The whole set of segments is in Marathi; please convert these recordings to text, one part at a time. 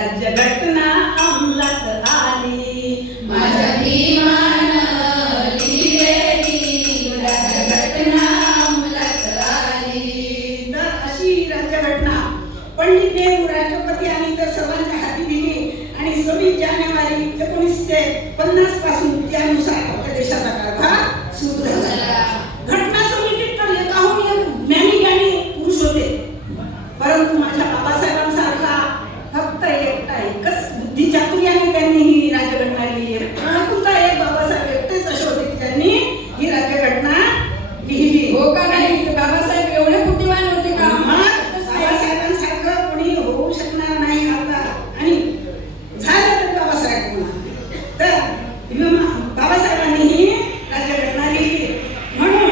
राज्यघटना अंमलात आली, माझ्या भीमानं लिहिलेली राज्यघटना अंमलात आली. तर अशी राज्यघटना पंडित नेहरू राष्ट्रपती आणि इतर सर्वांच्या हाती दिली आणि 26 जानेवारी 1950 पासून त्यानुसार आपल्या देशाचा कारभार सुरू झाला. घटना समितीत तर एकाहून एक ज्ञानी पुरुष होते, परंतु माझ्या बाबासाहेबांसारखा फक्त एकच बुद्धी चातुर्याने त्यांनी ही राज्यघटना लिहिली. कुठला एक बाबासाहेब एकटेच असे होते की त्यांनी ही राज्यघटना लिहिली. हो का नाही? बाबासाहेब एवढे बुद्धिमान होते का? बाबासाहेबांसारखं कोणी होऊ शकणार नाही आता, आणि झालं तर बाबासाहेब म्हणा. तर बाबासाहेबांनी ही राज्यघटना लिहिली म्हणून.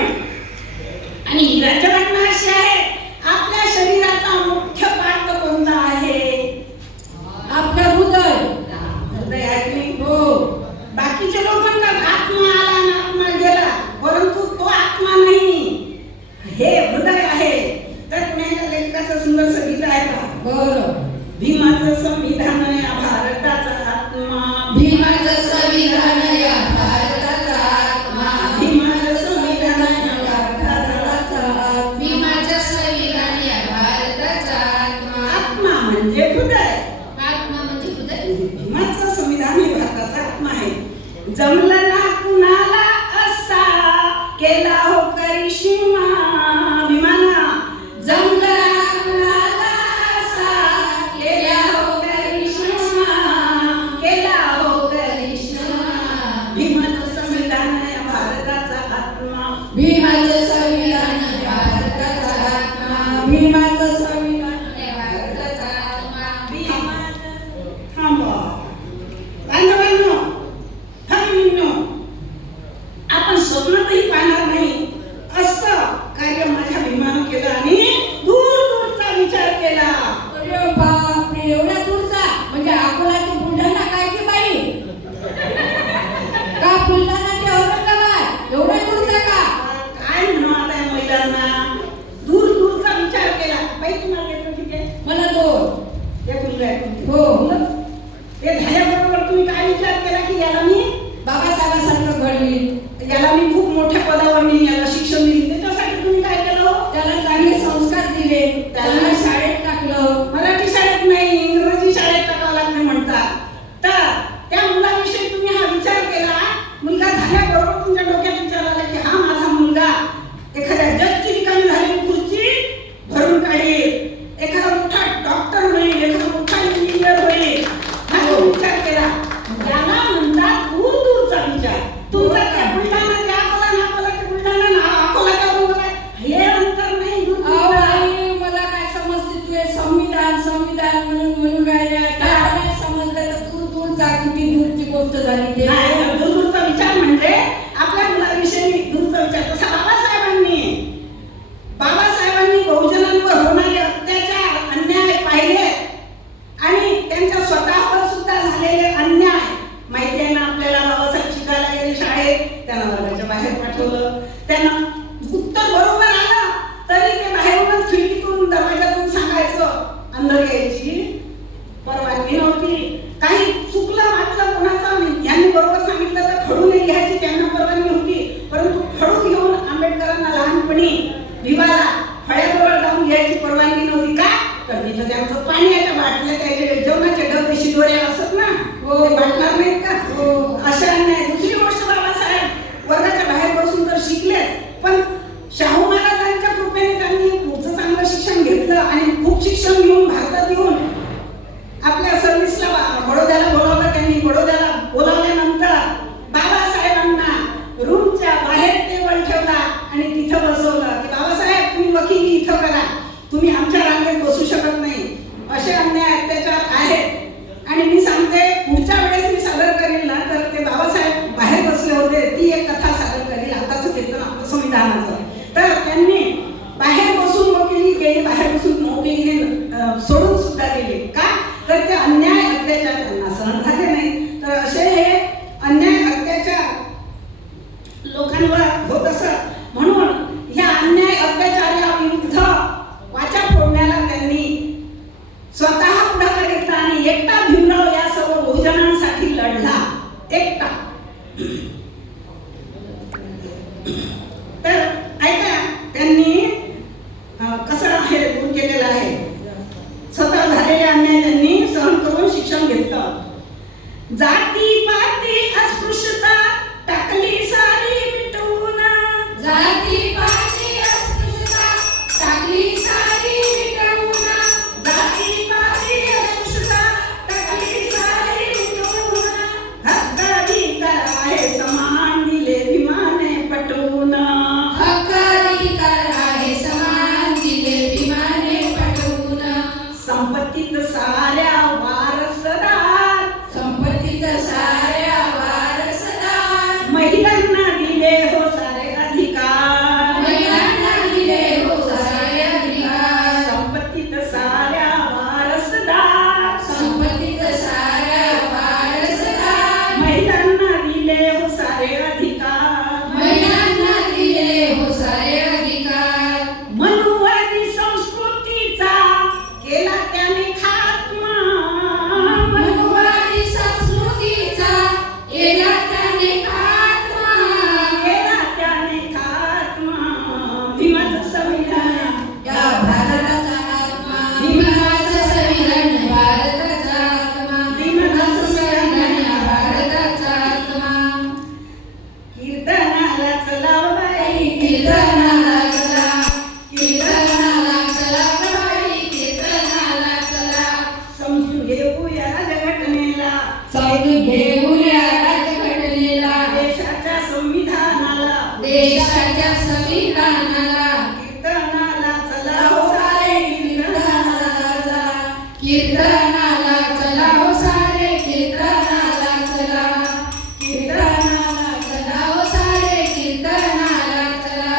आणि ही राज्यघटना अशी आहे, आपल्या शरीराचा मुख्य पार्ट कोणता आहे? आपलं हृदय. हृदय आहे की नाही? हो. बाकीचे लोक म्हणतात आत्मा आला आणि आत्मा गेला, परंतु तो आत्मा नाही, हे हृदय आहे. तर पुण्याच्या लेखकाचं सुंदर गीत आहे का? बरं. भीमाचं संविधान या भारताचा आत्मा, भीमाचं संविधान या भारताचा आत्मा, भीमाचं संविधान या भारताचा आत्मा, भीमाचं संविधान या भारताचा आत्मा. आत्मा म्हणजे हृदय, आत्मा म्हणजे हृदय. भीमाचं संविधान हे भारताचा आत्मा आहे. जमलं ना कुणाला असा केला हो करिश्मा, भीमाना जमला कुणाला असा केला हो करिश्मा, केला हो करिश्मा. भीमाचं संविधान या भारताचा आत्मा, भीमाचं संविधान या भारताचा आत्मा, भीमाचं संविधान या भारताचा आत्मा. थांबा बांधवांनो, भगिनींनो, आपण स्वप्नातही पाहणार नाही असं कार्य माझ्या भीमानं केलं आणि दूरचा विचार केला. अरे बापरे, एवढ्या दूरचा? म्हणजे अकोला ते बुलढाणा काय की बाई? का बुलढाणा ते औरंगाबाद? एवढ्या दूरचा का? काय म्हणू आता या महिलांना, दूरचा विचार केला. बाई तुम्हाला येतो ठीक आहे? मला दोन. एक मुलगा आहे. हो. ते झाल्याबरोबर तुम्ही काय विचार केला की याला मी बाबासाहेबांसारखं घडली, याला मी खूप मोठ्या पदावर मी याला शिक्षण दिले. त्याच्यासाठी तुम्ही काय केलं? त्याला चांगले संस्कार दिले, त्याला शाळेत टाकलं. मराठी शाळेत नाही, इंग्रजी शाळेत टाकावं लागते म्हणतात. तर त्या मुलाविषयी तुम्ही हा विचार केला. मुलगा झाल्याबरोबर तुमच्या डोक्यात विचार आला की हा माझा मुलगा एखाद्या जजची रिकामी झालेली खुर्ची भरून काढेल, एखादा मोठा डॉक्टर होईल, एखादा मोठा इंजिनियर होईल, हा जो विचार केला. याला म्हणतात दूरचा विचार. तुमचा त्या बुलढाणा त्या अकोला ना अकोला ते बुलढाणा ना अकोला त्या बुलढाणा हे अंतर नाही. अहो आई, मला काय समजते तू हे संविधान संविधान म्हणून राहिल्या? काय नाही समजलं तर दूरचा किती दूरची गोष्ट झाली ते. नाही, दूरचा विचार म्हणजे आपल्या मुलाविषयी दूरचा विचार. तसा बाबासाहेबांनी बहुजनांवर होणारे अत्याचार, अन्याय पाहिले आणि त्यांच्या स्वतःवर सुद्धा झालेले अन्याय माहिती आहे ना आपल्याला. बाबासाहेब शिकायला गेले शाळेत, त्यांना वर्गाच्या बाहेर पाठवलं. त्यांना उत्तर बरोबर आलं तरी ते बाहेरूनच खिडकीतून दरवाजातून सांगायचं, अंदर यायची परवानगी नव्हती. काही चुकलं वाटलं कोणाचं, यांनी बरोबर सांगितलं तर खडू नाही घ्यायची त्यांना परवानगी होती, परंतु खडू घेऊन आंबेडकरांना लहानपणी विवाला फळ्याजवळ जाऊन घ्यायची परवानगी नव्हती. का? तर तिथं त्यांचं पाण्याच्या बाटल्या, त्याचे जेवणाचे डबे शिदोऱ्या असत ना, ते वाटणार नाहीत का? अशा नाही. दुसरी गोष्ट, बाबासाहेब वर्गाच्या बाहेर बसून तर शिकले, पण शाहू महाराजांच्या कृपेने त्यांनी पुढचं चांगलं शिक्षण घेतलं आणि खूप शिक्षण घेऊन भारतात येऊन आपल्या सर्व्हिसला बडोद्याला बोलावलं. त्यांनी बडोद्याला बोलावल्यानंतर बाबासाहेबांना रूमच्या बाहेर टेबल ठेवला आणि तिथं बसवलं की बाबासाहेब तुम्ही वकिली इथं करा, तुम्ही आमच्या रांगेत बसू शकत नाही. असे अन्याय अत्याचार आहेत. आणि मी सांगते, पुढच्या वेळेस मी सादर करेल ना तर ते बाबासाहेब बाहेर बसले होते, ती एक कथा सादर करेल. आताच कीर्तन आपलं संविधानाचं. तर त्यांनी बाहेर बसून वकिली केली, बाहेर बसून वकिली सोडून सुद्धा गेले. का? तर ते अन्याय अत्याचार त्यांना सहन झाले नाही. तर असे हे अन्याय अत्याचार लोकांवर होत असत. म्हणून ह्या अन्याय अत्याचाराविरुद्ध वाचा फोडण्याला त्यांनी स्वतः पुढाकार घेतला आणि एकटा झालेले अन्याय त्यांनी सहन करून शिक्षण घेतलं. जाती पाती अस्पृश्यता टाकली सारी मिटवून. जाती पाती अस्पृश्यता टाकली सारी मिटवून. जाती पाती अस्पृश्यता टाकली सारी मिटवून. हक्क अधिकार आहे समान दिले भीमाने पटवून. हक्क अधिकार आहे समान दिले भीमाने पटवून. संपत्तीत साऱ्या वारसदार. संपत्तीत साऱ्या वारसदार. महिलांना दिले हो सारे अधिकार. महिलांना दिले हो सारे अधिकार. संपत्तीत साऱ्या वारसदार. संपत्तीत साऱ्या वारसदार. महिलांना दिले हो सारे अधिकार. महिलांना दिले हो सारे अधिकार. मनुवादी संस्कृतीचा केला त्याने खात्मा. मनुवादी संस्कृतीचा केला त्याने खात्मा. केला त्याने खात्मा. भीमाचं संविधान या भारताचा आत्मा. भीमाचं संविधान भारताचा आत्मा. भीमाचं संविधान या भारताचा आत्मा. कीर्तनाला चला बाई. कीर्तनाला चला. कीर्तनाला चला बाई. कीर्तनाला चला. समजून घेऊया घटनेला. समजून घेऊया राजघटनेला. देशाच्या संविधानाला. देशाच्या संविधानाला. कीर्तनाला चला हो सारे. कीर्तनाला चला. कीर्तनाला चला हो सारे. कीर्तनाला चला. कीर्तनाला चला हो सारे. कीर्तनाला चला.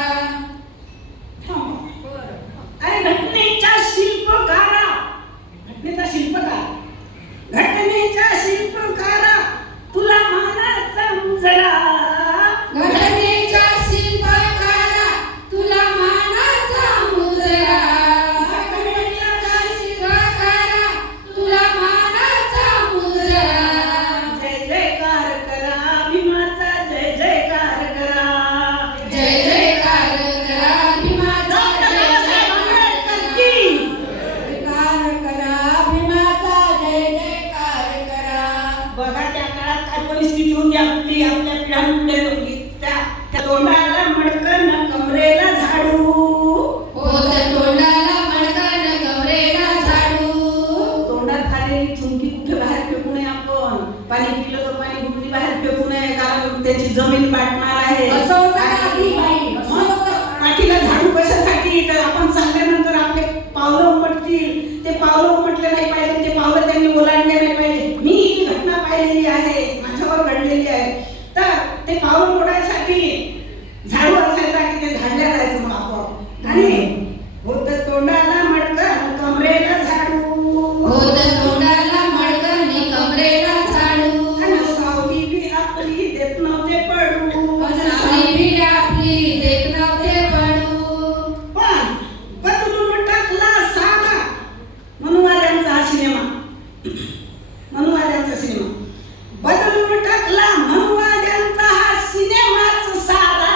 अरे घटनेच्या शिल्पकारा. घटनेचा शिल्पकार. घटनेच्या शिल्पकारा तुला मानाचा मुजरा. घटनेच्या शिल्पकारा तुला मानाचा मुजरा. घटनेच्या शिल्पकारा तुला मानाचा मुजरा. जय जयकार करा भीमाचा. जय जयकार करा. जय जयकार करा भीमाचा. डॉक्टर बाबासाहेब आंबेडकर की. जयकार करा भीमाचा. जय जयकार करा. बघा त्या काळात काय परिस्थिती होती आपली. आपल्या पिढ्यापुढे होती. त्या तोंडाला मडकन कमरेला झाडू. होतं तोंडाला मडकन कमरेला झाडू. तोंडात आलेली थुंकी कुठे बाहेर फेकू नये आपण. पाणी पिलं तर पाणी गुटली बाहेर फेकू नये कारण त्याची जमीन पाडणार आहे. असं होतं का आधी बाई? असं मग होतं. पाठीला झाडू कशासाठी तर आपण चालल्यानंतर आपले पावलं उमटतील. ते पावलं उमटले नाही पाहिजे. ते पावलं त्यांनी ओलांडले नाही पाहिजे. मी ही घटना पाहिलेली आहे. माझ्यावर घडलेली आहे. तर ते पाऊल मोडायसाठी झाडू असायचा की ते झाडल्या जायचं मग आपण. आणि होतं तोंडाला मडकन कमरेला झाडू. होतं तोंडाला मडकन कमरेला झाडू. आणि सावली बी आपली देत नव्हते पडू. सावली बी आपली देत नव्हते पडू. पण बदलून टाकला सारा मनुवाद्यांचा हा सिनेमा. मनुवाद्यांचा सिनेमा बदलून टाकला. मनुवाद्यांचा हा सिनेमाच सारा.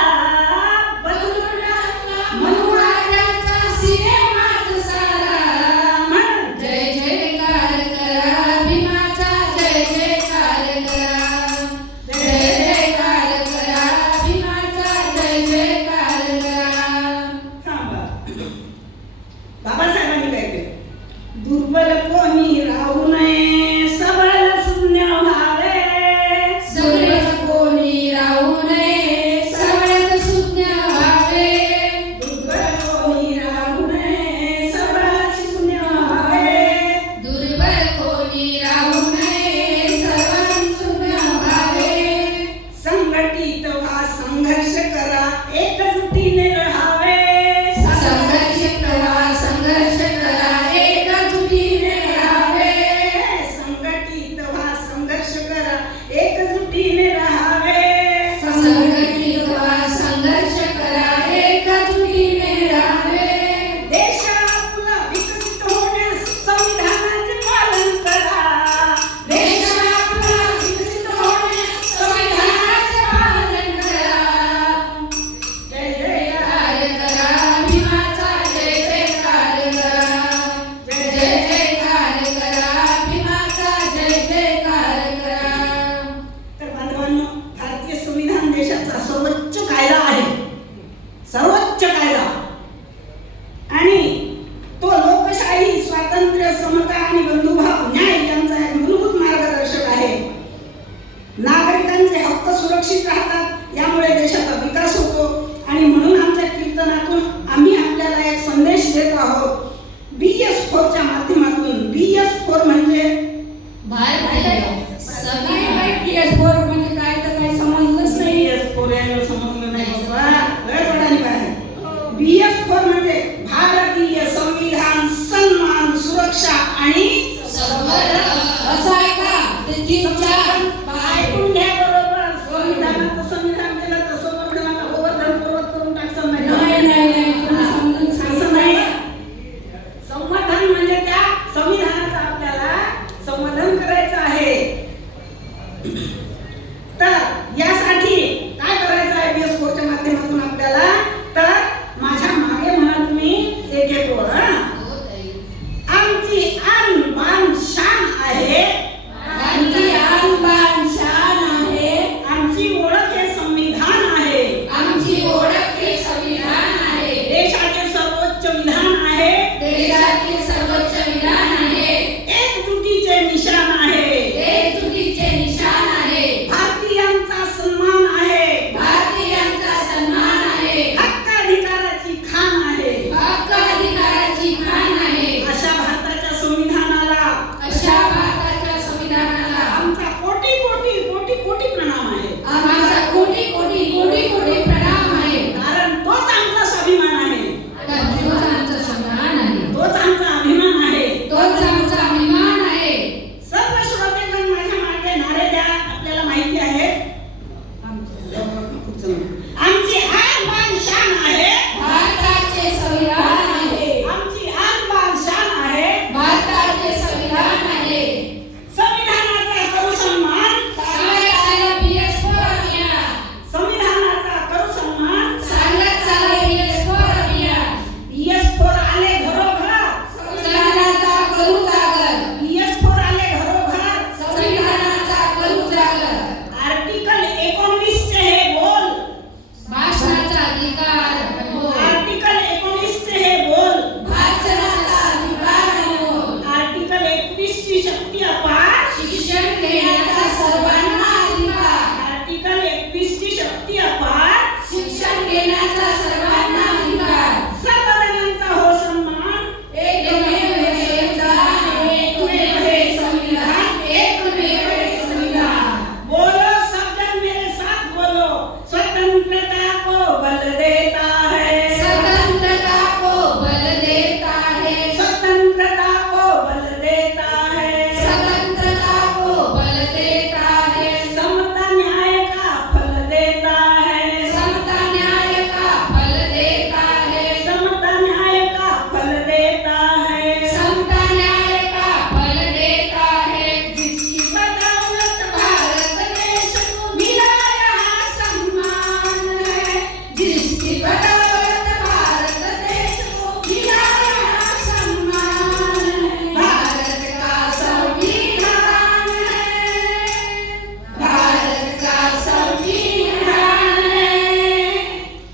बदलून टाकला मनुवाद्यांचा सिनेमाच सारा. म्हण. जय जयकार करा भीमाचा. जय जयकार करा. जय जयकार करा भीमाचा. जय जयकार करा. थांबा. बाबासाहेबांनी काय केलं. दुर्बल कोणी राहू नये सबळ शून्य व्हावे. सगळेच कोणी राहू नये. सगळेच शून्य व्हावे. दुर्बल कोणी राहू नये सबळ शून्य व्हावे. दुर्बल कोणी राहू नये. सर्व शून्य व्हावे. संघटित व्हा संघर्ष करा एकजुटीने राहावे. संघर्ष करा. संघर्ष करा. एकजुटीने राहावे. सिद्धींच्या ऐकून घ्या बरोबर. संविधानाचं संविधान दिलं तर संवर्धनाला गोवर्धन पर्वत करून टाकसन नाही. तुम्ही समजून असं नाही. संवर्धन म्हणजे त्या संविधानाचं आपल्याला संवर्धन करायचं आहे. तर यासाठी काय करायचं आहे BS कोर्सच्या माध्यमातून आपल्याला? तर माझ्या मागे म्हणा तुम्ही एक एक ओळ. आमची आन बान शान आहे. आमची आन बान शान आहे. आमची ओळख हे संविधान आहे. आमची ओळख हे संविधान आहे. देशाचे सर्वोच्च विधान आहे. देशाचे सर्वोच्च विधान आहे. एकजुटीचे निशाण आहे. एकजुटीचे निशाण आहे. भारतीयांचा सन्मान आहे. भारतीयांचा सन्मान आहे. हक्काधिकाराची खाण आहे. हक्क अधिकाराची खाण आहे. अशा भारताच्या संविधानाला, अशा भारताच्या संविधानाला आमचा कोटी कोटी कोटी कोटी प्रणाम आहे. आमचा कोटी कोटी कोटी कोटी प्रणाम आहे. कारण तोच आमचा स्वाभिमान आहे. तोच आमचा सन्मान आहे. तोच आमचा अभिमान आहे. तोच आमचा अभिमान आहे. सर्व श्रोतेगण माझ्या मागे नारे द्या. आपल्याला माहिती आहे आमची आन बान शान आहे. भारताचे संविधान आहे. आमची आन बान शान आहे. भारताचे संविधान आहे. संविधानाचा करू सन्मान. सांगत चाला BS4 अभियान. संविधानाचा करू सन्मान. सांगत चाला BS4 अभियान. BS4 आले घरोघर. संविधानाचा करू जागर. BS4 आले घरोघर. संविधानाचा करू जागर. आर्टिकल 19 चे हे बोल. भाषणाचा अधिकार बोल. आर्टिकल 19 चे हे बोल. भाषणाचा अधिकार बोल. आर्टिकल 21 ची शक्ती अपार. शिक्षण घेण्याचा सर्वांना अधिकार. आर्टिकल 21 ची शक्ती अपार. शिक्षण घेण्याचा सर्वांना अधिकार. सर्व जणांचा हो सन्मान. एकमेव हे संविधान. एकमेव हे संविधान. एकमेव हे संविधान. बोलो सब जन मेरे साथ बोलो. स्वतंत्रता को बल देता है. स्वतंत्रता को बल देता है. स्वतंत्रता को बल देता है. स्वतंत्रता को बल देता है. समता न्याय का फल देता है. समता न्याय का फल देता है. समता न्याय का फल देता है. समता न्याय का फल देता है. जिसकी बदौलत भारत देश को मिला यहाँ सम्मान है. जिसकी बदौलत भारत देश को मिला यहाँ सम्मान है. भारत का संविधान है. भारत का संविधान है.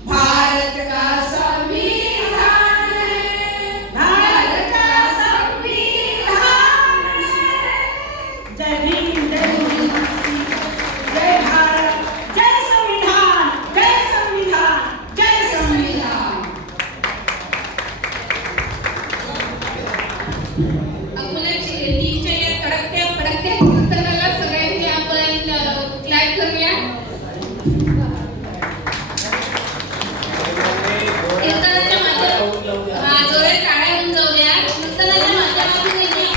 भारत का संविधान है. भारत का संविधान है. जय भीम, जय भीम, जय भारत, जय संविधान, जय संविधान, जय संविधान. अकोला टीमच्या या कडकत्या फडकत्या कीर्तनाला सगळ्यांनी आपण क्लॅप करूया. कीर्तनाच्या माध्यमातून जोरात टाळ्या होऊन जाऊया. कीर्तनाच्या माध्यमातून यांनी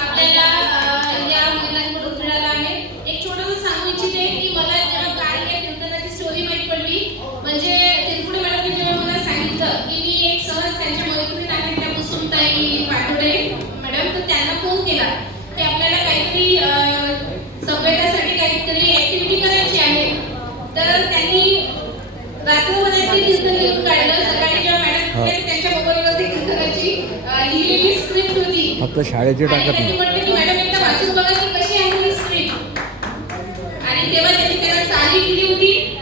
आपल्याला या महिलांकडून मिळाला आहे. एक छोटंसं सांगू इच्छिते की मला जेव्हा काय या कीर्तनाची स्टोरी माहीत पडली, म्हणजे तिरपुडे मॅडमने जेव्हा मला सांगितलं की मी एक सहज त्यांच्या मैत्रीण आहेत त्या कुसुमताई पाटोळे मॅडम, तर त्यांना फोन केला की आपल्याला काहीतरी सभ्यतेसाठी काहीतरी ऍक्टिव्हिटी करायची आहे. तर त्यांनी रात्रभरात ते कीर्तन लिहून काढलं. सकाळी जेव्हा मॅडम उठल्या त्यांच्या मोबाईलवरती कीर्तनाची लिहिलेली स्क्रिप्ट होती. फक्त शाळेचे आणि टाकत त्यांनी नाही. म्हटलं की मॅडम एकदा वाचून बघा की कशी आहे ही स्क्रिप्ट. आणि तेव्हा त्यांनी त्याला चाली दिली होती